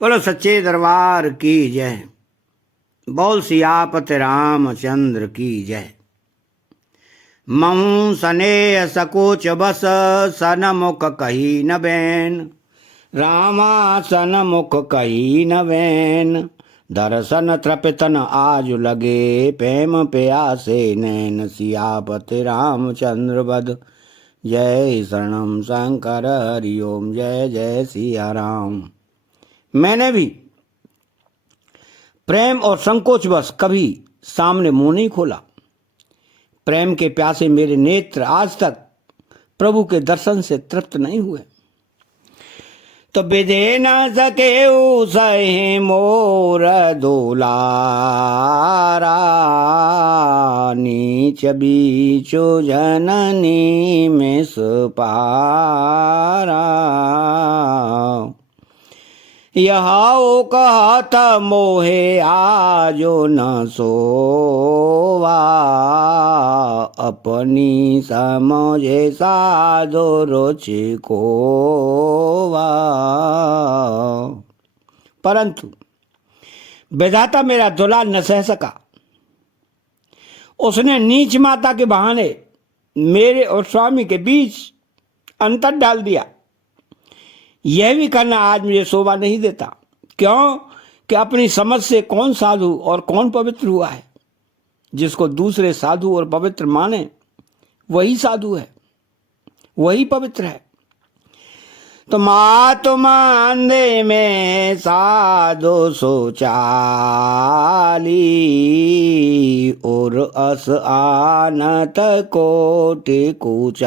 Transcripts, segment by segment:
बोलो सच्चे दरबार की जय। बोल सियापति रामचंद्र की जय। महू सनेह सकोच बस सन मुख कही न बैन। रामा सन मुख कही न बैन। दर्शन तृपितन आज लगे प्रेम प्यासे नैन। सियापति रामचंद्र बद जय शरणम शंकर हरि ओम। जय जय सिया राम। मैंने भी प्रेम और संकोच बस कभी सामने मुंह नहीं खोला। प्रेम के प्यासे मेरे नेत्र आज तक प्रभु के दर्शन से तृप्त नहीं हुए। तो विधे न सके सहे मोर दुलारा। नीच बीचो जननी में सुपारा। यहाओ कहत मोहे आजो न सोवा। अपनी समझे साधो रुचि कोवा। परंतु विधाता मेरा दुलार न सह सका। उसने नीच माता के बहाने मेरे और स्वामी के बीच अंतर डाल दिया। यह भी करना आज मुझे शोभा नहीं देता। क्यों कि अपनी समझ से कौन साधु और कौन पवित्र हुआ है। जिसको दूसरे साधु और पवित्र माने वही साधु है, वही पवित्र है। तो मातुम अंधे में साधु सोचाली। और अस आनत कोटि कुचाली।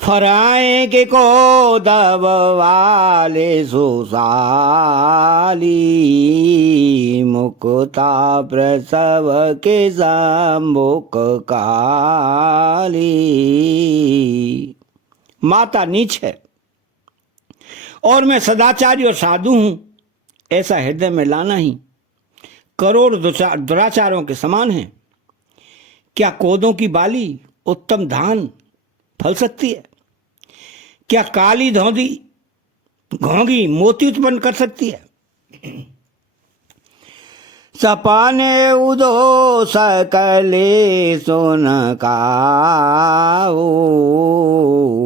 फराए के को दब वाले सुसाली। मुक्ता प्रसव के सम्मुख काली। माता नीच है और मैं सदाचारी और साधु हूं, ऐसा हृदय में लाना ही करोड़ दुराचारों के समान है। क्या कोदों की बाली उत्तम धान फल सकती है? क्या काली धौंधी घोंगी मोती उत्पन्न कर सकती है? सपाने उदो सकले सुन काऊ।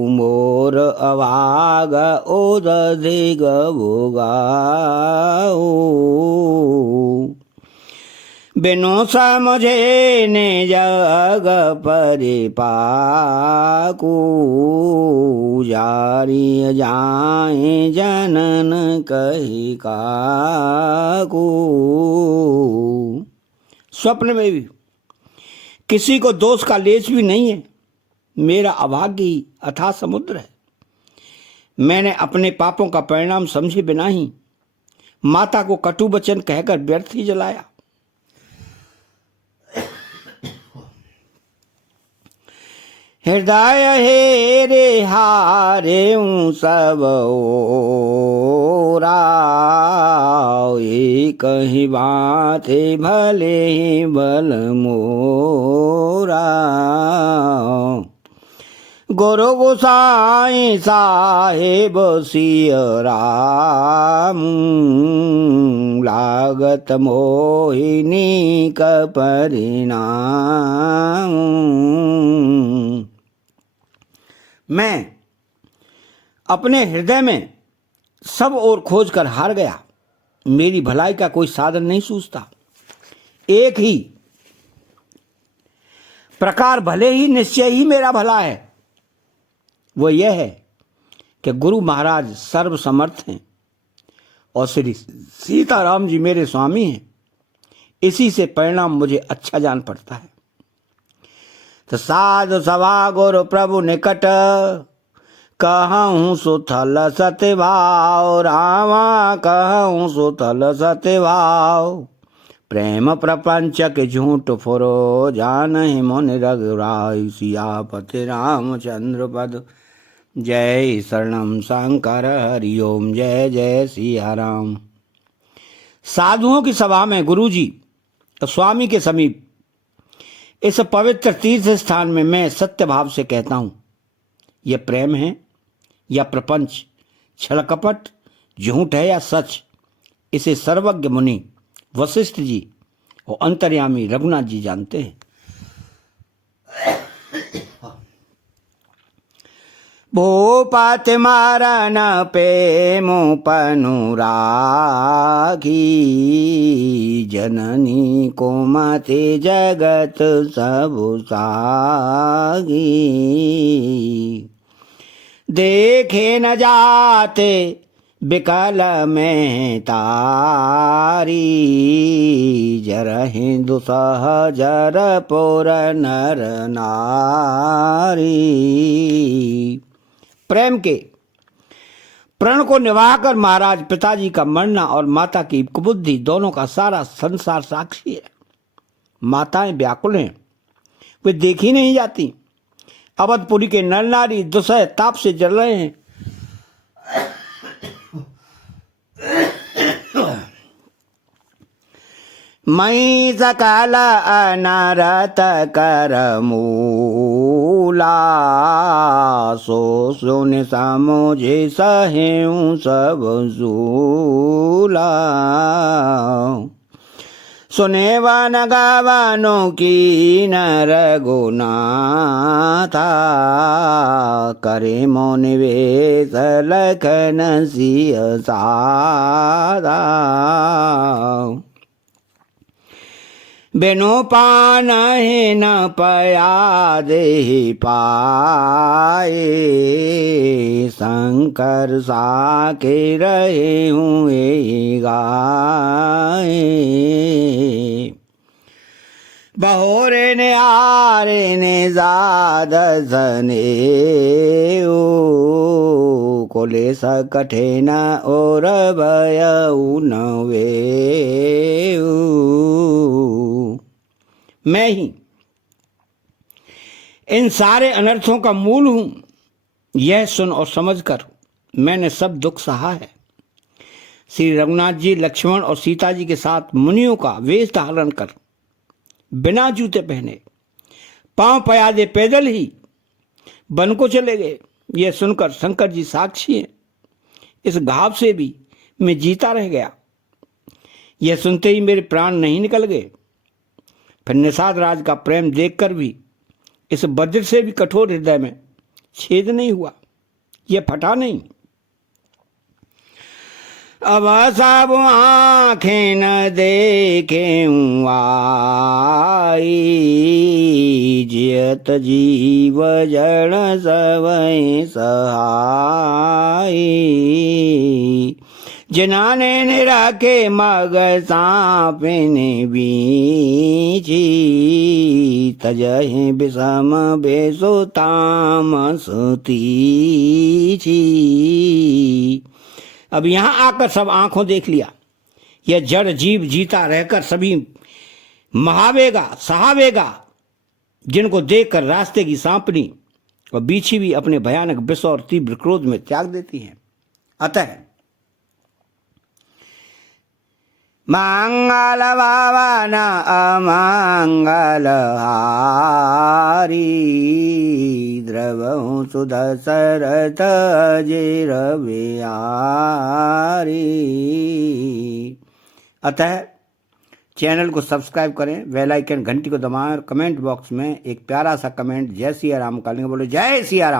मोर अभाग उद दिग भुगाऊ। बिनु समझे ने जग परिपाकू। जारी जाए जनन कही काकू। स्वप्न में भी किसी को दोष का लेश भी नहीं है। मेरा अभाग्य ही अथाह समुद्र है। मैंने अपने पापों का परिणाम समझे बिना ही माता को कटु वचन कहकर व्यर्थ ही जलाया। हृदय हेरे हारे सब ओरा। कहीं बात भले ही बल मोरा। गुरु गोसाई साहेब सिय राम। लागत मोहिनी का परिणाम। मैं अपने हृदय में सब ओर खोज कर हार गया। मेरी भलाई का कोई साधन नहीं सूझता। एक ही प्रकार भले ही निश्चय ही मेरा भला है, वो यह है कि गुरु महाराज सर्वसमर्थ हैं और श्री सीताराम जी मेरे स्वामी हैं। इसी से परिणाम मुझे अच्छा जान पड़ता है। तो साधु सभा गुरु प्रभु निकट। कहूँ सुथल सत्यभाव। रामा कहूँ सुथल सत्यभाव। प्रेम प्रपंच के झूठ फुरो। जान ही मुनि रघुराई। सियापति रामचंद्र पद जय शरणम शंकर हरि ओम। जय जय सिया राम। साधुओं की सभा में गुरुजी स्वामी के समीप इस पवित्र तीर्थ स्थान में मैं सत्य भाव से कहता हूं, यह प्रेम है या प्रपंच, छल कपट, झूठ है या सच, इसे सर्वज्ञ मुनि वशिष्ठ जी और अंतर्यामी रघुनाथ जी जानते हैं। भूपत मारन पे मुपनु राखी, जननी को मते जगत सब सागी। देखे न जाते बिकल में तारी, जरहि दुसह जर पोर नर नारी। प्रेम के प्रण को निभाकर महाराज पिताजी का मरना और माता की कुबुद्धि दोनों का सारा संसार साक्षी है। माताएं व्याकुल हैं, वे देखी नहीं जाती। अवधपुरी के नर नारी दुसह ताप से जल रहे हैं। मई सकल अनरत कर मूला, सो सुन समुझे सहेऊ सब सूला। सुने वन गावनों की नर गुनाथा, करे मोन निवेश लखन सिय सादा। बिनु पान ही न पया दे पाए, शंकर साके रहे हुए गाए। बहोरे ने आरे ने जाद सने, कोले सकठे न और भयउ नवे। मैं ही इन सारे अनर्थों का मूल हूं, यह सुन और समझकर मैंने सब दुख सहा है। श्री रघुनाथ जी लक्ष्मण और सीता जी के साथ मुनियों का वेश धारण कर, बिना जूते पहने, पांव पयादे पैदल ही वन को चले गए। यह सुनकर शंकर जी साक्षी हैं। इस घाव से भी मैं जीता रह गया। यह सुनते ही मेरे प्राण नहीं निकल गए। फिर निषाद राज का प्रेम देखकर भी इस वज्र से भी कठोर हृदय में छेद नहीं हुआ, यह फटा नहीं। अब सब आँखें न देखे आई, जियत जीव जड़ सवै सहाई। जिनाने निराखे मग सांपिने बीची, तजहि विषम बेसो तामस तीछी। अब यहाँ आकर सब आंखों देख लिया। यह जड़ जीव जीता रहकर सभी महावेगा सहावेगा, जिनको देखकर रास्ते की सांपनी और बीछी भी अपने भयानक विष और तीव्र क्रोध में त्याग देती हैं। अतः मंगल भवन अमंगल हारी, द्रवहु सुदशरथ अजय बिहारी। अतः चैनल को सब्सक्राइब करें, बेल आइकन घंटी को दबाएं और कमेंट बॉक्स में एक प्यारा सा कमेंट जय सिया राम का बोले। जय सिया राम।